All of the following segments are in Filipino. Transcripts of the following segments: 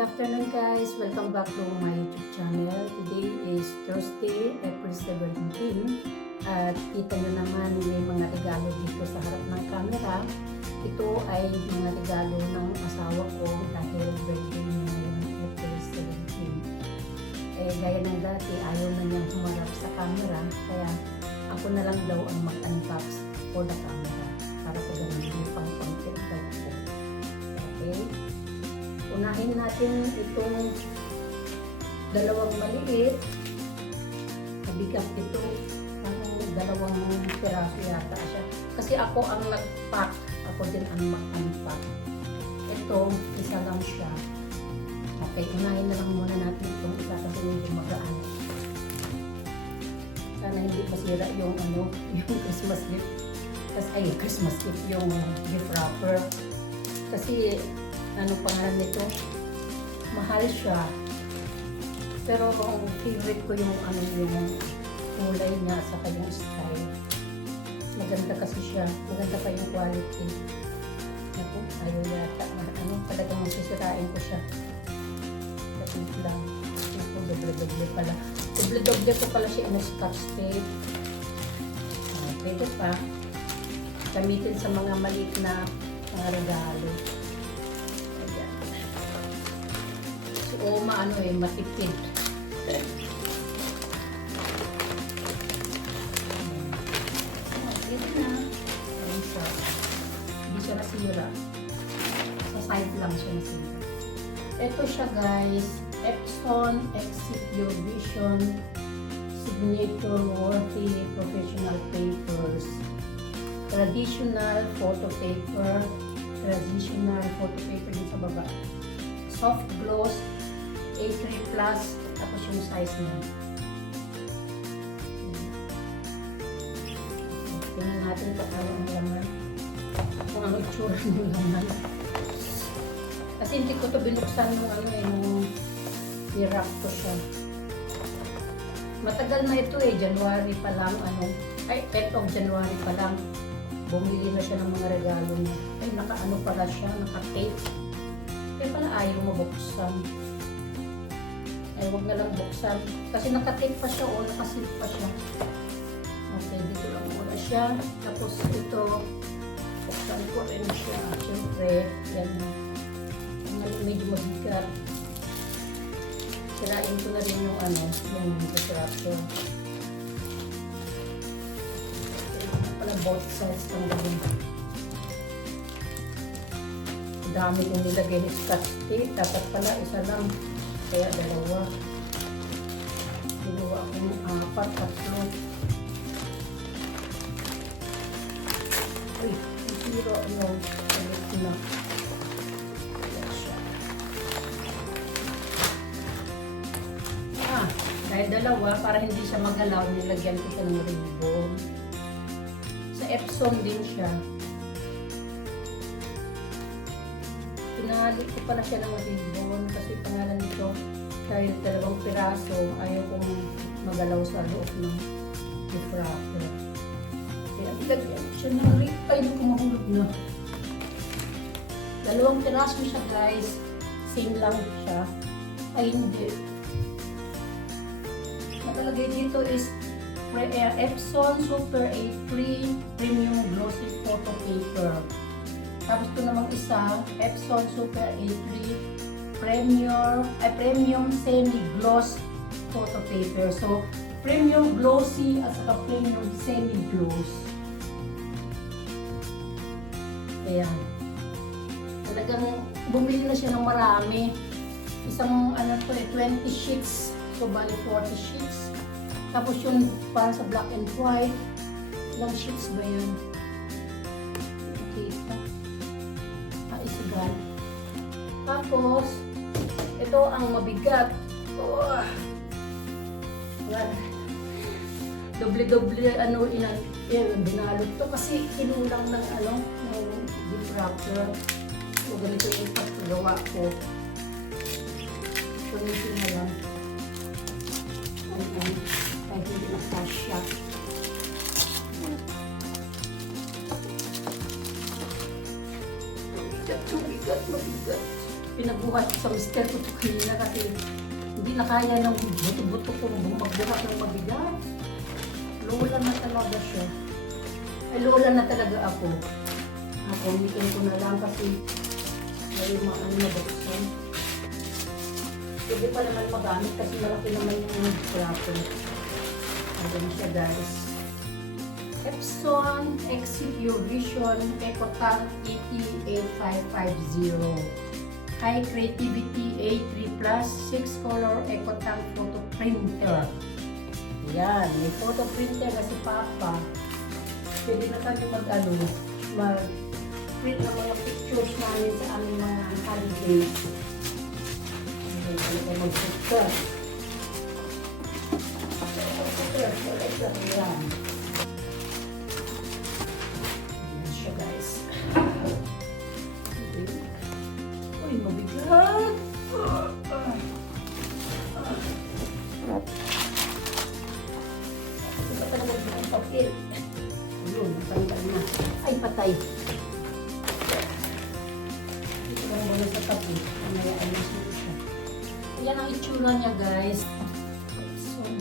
afternoon guys! Welcome back to my YouTube channel. Today is Thursday, April 17 at kita nyo naman may mga regalo dito sa harap ng camera. Ito ay mga regalo ng asawa ko dahil birthday niya ngayon April 17. Gaya ng dati ayaw na niyang humarap sa camera kaya ako na lang daw ang mag-unbox for the camera para sa ganun yung pang-content ko. Okay? Unahin natin itong dalawang maliit. Mabigat ito. Parang dalawang piraso yata siya. Kasi ako ang nag-pack. Ako din ang mag-unpack. Ito, isa lang siya. Okay, unahin na lang muna natin itong isa kasi medyo magaan. Sana hindi masira yung yung Christmas gift. Kasi Christmas gift yung gift wrapper. Kasi pangalan nito? Mahal siya. Pero ang favorite ko yung yung kulay niya sa kanyang style. Maganda kasi siya. Maganda pa yung quality. Naku, ayaw yata. Talagang masisirain ko siya. Kapit lang. Naku, doble-doble pala. Doble-doble ko pala siya in scotch tape. Pwede pa. Gamitin sa mga maliit na mga regalo. O matipid. Ito na. Ayan siya. Hindi siya nasira. Sa side lang siya nasira. Ito siya guys. Epson Exit Your Vision Signature Worthy Professional Papers. Traditional photo paper. Traditional photo paper din sa baba. Soft gloss A3 plus, tapos yung size niya. Tingnan natin kung ano ang laman. Kung ano itsura ng laman. Kasi hindi ko ito binuksan nung nirap ko siya. Matagal na ito January pa lang, end of January pa lang. Bumili na siya ng mga regalo niya. Naka-ano pala siya, naka-tape. Kaya pala ayaw mabuksan. Huwag na lang buksan. Kasi naka-tape pa siya o naka-seal pa siya. Okay, dito lang muna siya. Tapos ito, buksan ko rin siya. Siyempre, yan. Medyo mabigat. Sirain ko na rin yung yung disruptor. Pala both sides ng gawin. Dami kong nilagay ng scotch tape. Dapat pala isa lang. Kaya dalawa. Ginawa akong 4, 3. Uy, zero ulit na. Ayan siya. Dahil dalawa, para hindi siya magalaw, nilagyan ko siya ng ribbon. Sa Epson din siya. Pinali ko pala siya ng ribbon kasi pangalan nito dahil dalawang piraso ayaw kong magalaw sa loob ng gift wrapper. Kaya ilagyan ko siya ng ribbon. Ay, naku, mahulog na. Dalawang piraso siya guys. Same lang siya. Ay, hindi. Nakalagay dito is Epson Super A3 Premium Glossy Photo Paper. Tapos ito namang isa, Epson Super A3 Premium Semi-Gloss Photo Paper. So, Premium Glossy at saka Premium Semi-Gloss. Ayan. Talagang bumili na siya ng marami. Isang 20 sheets. So, bali 40 sheets. Tapos yung para sa black and white. Ilang sheets ba yun? Okay. Isigan. Tapos, ito ang mabigat. Doble-doble binalot to kasi kinulang ng gift wrapper. So, ganito yung paggawa ko. Sumitin na lang. Kahit hindi nakasya. Mabigat. Pinagbuhat ko sa mister ko ito kanina kasi hindi na kaya ng buto-buto ko magbuhat ng mabigat. Lola na talaga siya. Ay, lola na talaga ako. Ako, umitin ko na lang kasi may mga ano na buksan. Pwede pa naman magamit kasi malaki naman yung plato. Ayan siya guys. Epson Exipure Vision EcoTank ET8550 High Creativity A3 Plus 6 Color EcoTank Photo Printer. Ayan, may photo printer na si Papa. Pwede na kami mag-print ng mga pictures namin sa aming mga holiday. Ayan, talaga mag-picture. Ayan. Ayan siya guys. Uy, mabigat. Ito pa naman ang papel. Ayun, natanggal na. Ay, patay. Ito lang muna sa tabi. Mamaya ay mas isa. Ayan ang itsura niya guys. Epson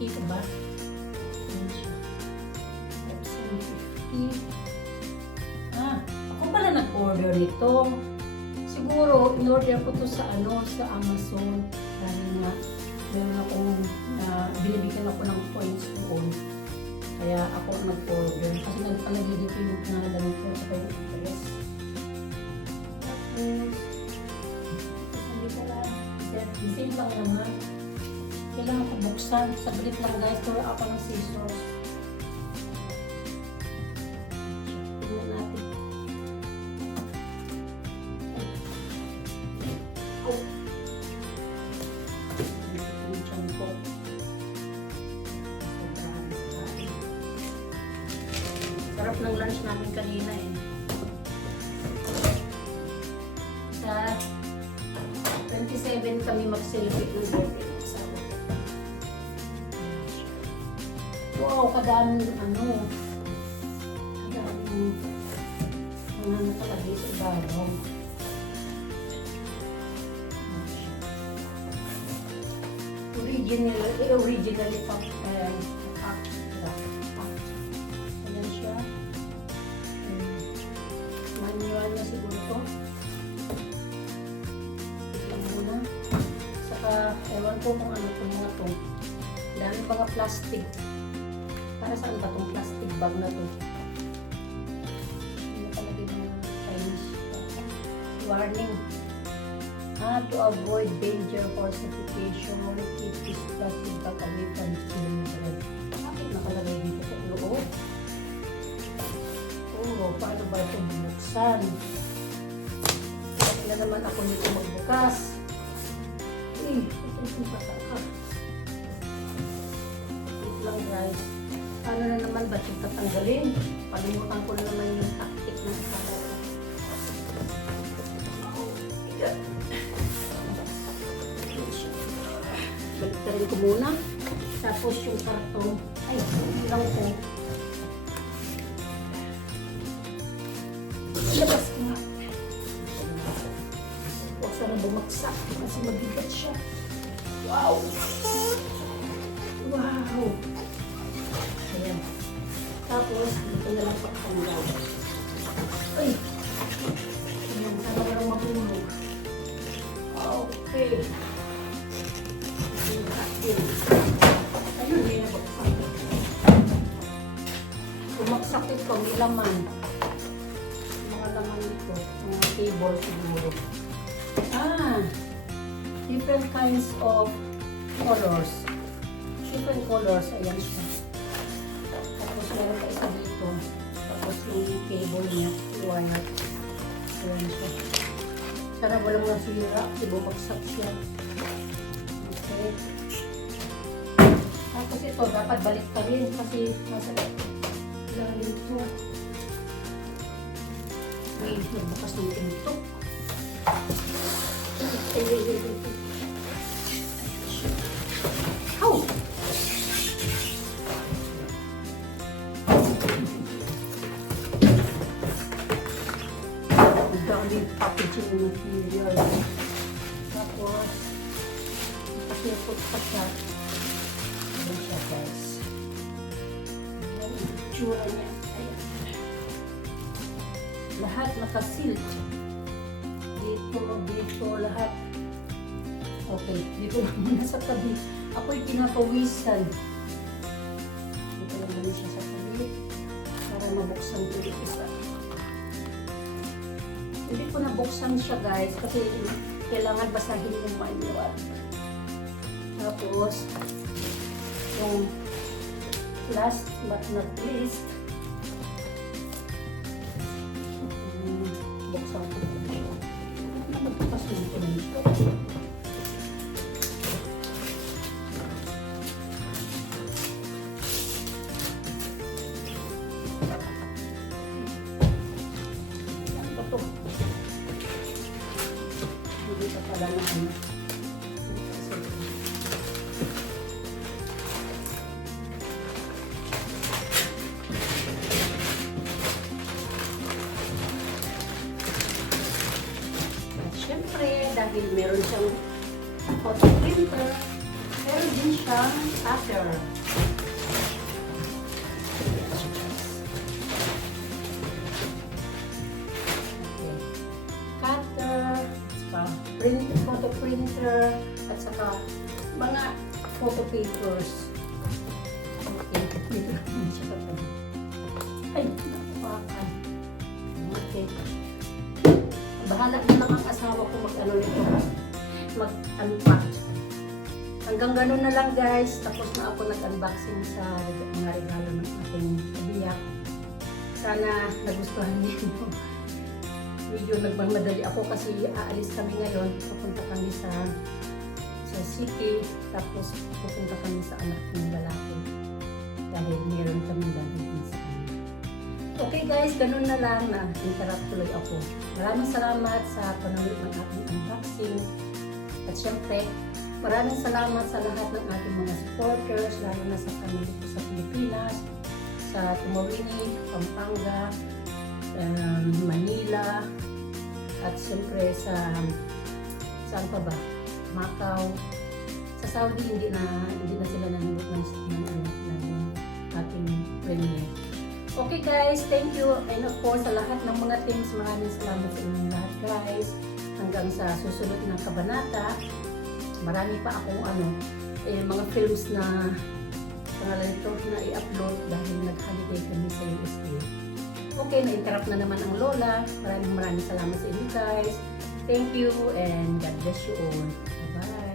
50. Ito ba? Ayan siya. Epson 50. Ako pala nag-order nito. Siguro, in-order ko to sa sa Amazon. Dahil nga, meron akong binibigyan ako ng points doon. Kaya ako nag-order. Kasi nagpalagay dito yung pangalan ko sa kayo address. Tapos, sabi ka lang, same lang naman. Kailangan ko buksan. Saglit lang guys, tura ako ng scissors. Tingnan natin. Sarap ng lunch namin kanina eh. Sa 27 kami mag-celebrate ng birthday ng asawa ko. Wow, kadaming kadaming mga nakalagay sa ibabaw. Originally packed. Ayan siya. Manual na siguro to. Tignan muna. Saka, ewan ko kung ano itong mga to. Dami mga plastic. Para saan ba itong plastic bag na to? Ano talaga yung mga Chinese? Warning. To avoid danger falsification, keep this plastic bag away from children. Bakit nakalagay dito sa loob? Paano ba ito bubuksan? Bakit na naman ako nito magbukas? Ito yung pataka. Wait lang guys. Paano na naman ba ito tatanggalin? Palimutan ko na naman yung tactic ng kasama. Baliktarin ko muna. Tapos yung karton. Ay, lang ko. Ilabas ko nga. Huwag sana bumagsak. Kasi mabigat siya. Wow! Wow! Ayan. Tapos, dito na lang pagtanggal. Ay! Ayan, sana walang mahulog. Okay. Ayun, may nabagsak. Bumagsak ito, may laman. Mga laman ito, mga cable siguro. Different kinds of colors. Different colors, ayan siya. Tapos meron pa isa dito. Tapos yung cable niya, wire. Ayan siya. Sana walang nasira, kasi bumagsak siya. Okay. Tapos ito, dapat balik pa rin kasi nasa lalim ito. May nagbukas ng pinto. How? daming packaging material. Tapos, nakasipot pa siya. Ayan siya guys. Ayan ang itsura niya. Ayan. Lahat nakasealed. Dito, lahat. Okay, dito lang muna sa tabi. Ako'y pinapawisan. Dito lang muna siya sa tabi. Para mabuksan ko yung isa. Hindi ko nabuksan siya guys kasi kailangan basahin yung manual. Tapos, yung last but not least, buksan ko. Magpapasun ko nito. Hindi pa pala na ano. At syempre, dahil meron siyang photo printer, meron din siyang cutter. Photo printer at saka mga photo papers. Okay, dito lang siya patabi. Ay, napakan. Okay. Bahala na lang ang asawa ko mag-ano nito. Mag-unpack. Hanggang ganun na lang guys. Tapos na ako nag-unboxing sa mga regalo ng aking kabiyak. Sana nagustuhan niyo. Medyo nagmamadali ako kasi aalis kami ngayon. Pupunta kami sa city. Tapos pupunta kami sa anak ng lalaki. Dahil meron kami lalaki sa kanya. Okay guys, ganun na lang na interrupt tuloy ako. Maraming salamat sa panonood ng aking unboxing. At syempre, maraming salamat sa lahat ng ating mga supporters, lalo na sa kami dito sa Pilipinas, sa Tumarini, Pampanga, Manila, at siyempre saan pa ba? Macau. Sa Saudi hindi na sila nanonood ng ating premiere. Okay guys, thank you, and of course sa lahat ng mga teams, maraming salamat sa inyong lahat guys. Hanggang sa susunod na kabanata, marami pa akong mga films na pangalan ito na i-upload dahil nag-holiday kami sa USA. Okay, na-interrupt na naman ang lola. Maraming salamat sa inyo guys. Thank you and God bless you all. Bye-bye.